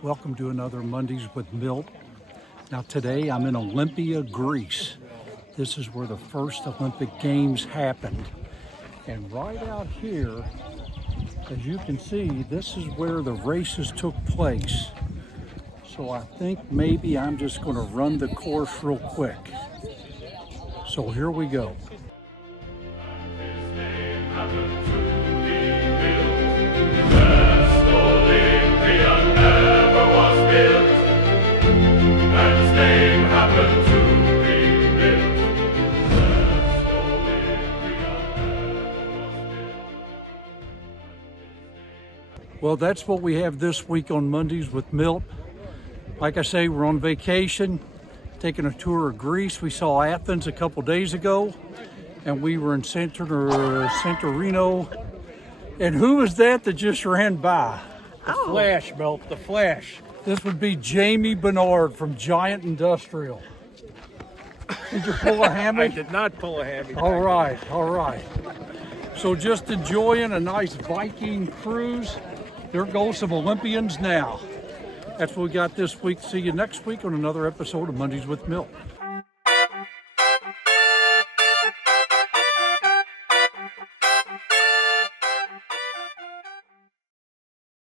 Welcome to another Mondays with Milt. Now today I'm in Olympia, Greece. This is where the first Olympic Games happened. And right out here, as you can see, this is where the races took place. So I think maybe I'm just going to run the course real quick. So here we go. Well, that's what we have this week on Mondays with Milt. Like I say, we're on vacation, taking a tour of Greece. We saw Athens a couple days ago, and we were in Santorini. And who was that just ran by? The Flash, Milt, the Flash. This would be Jamie Bernard from Giant Industrial. Did you pull a hammy? I did not pull a hammy. All right. So just enjoying a nice Viking cruise. There goes some Olympians now. That's what we got this week. See you next week on another episode of Mondays with Milt.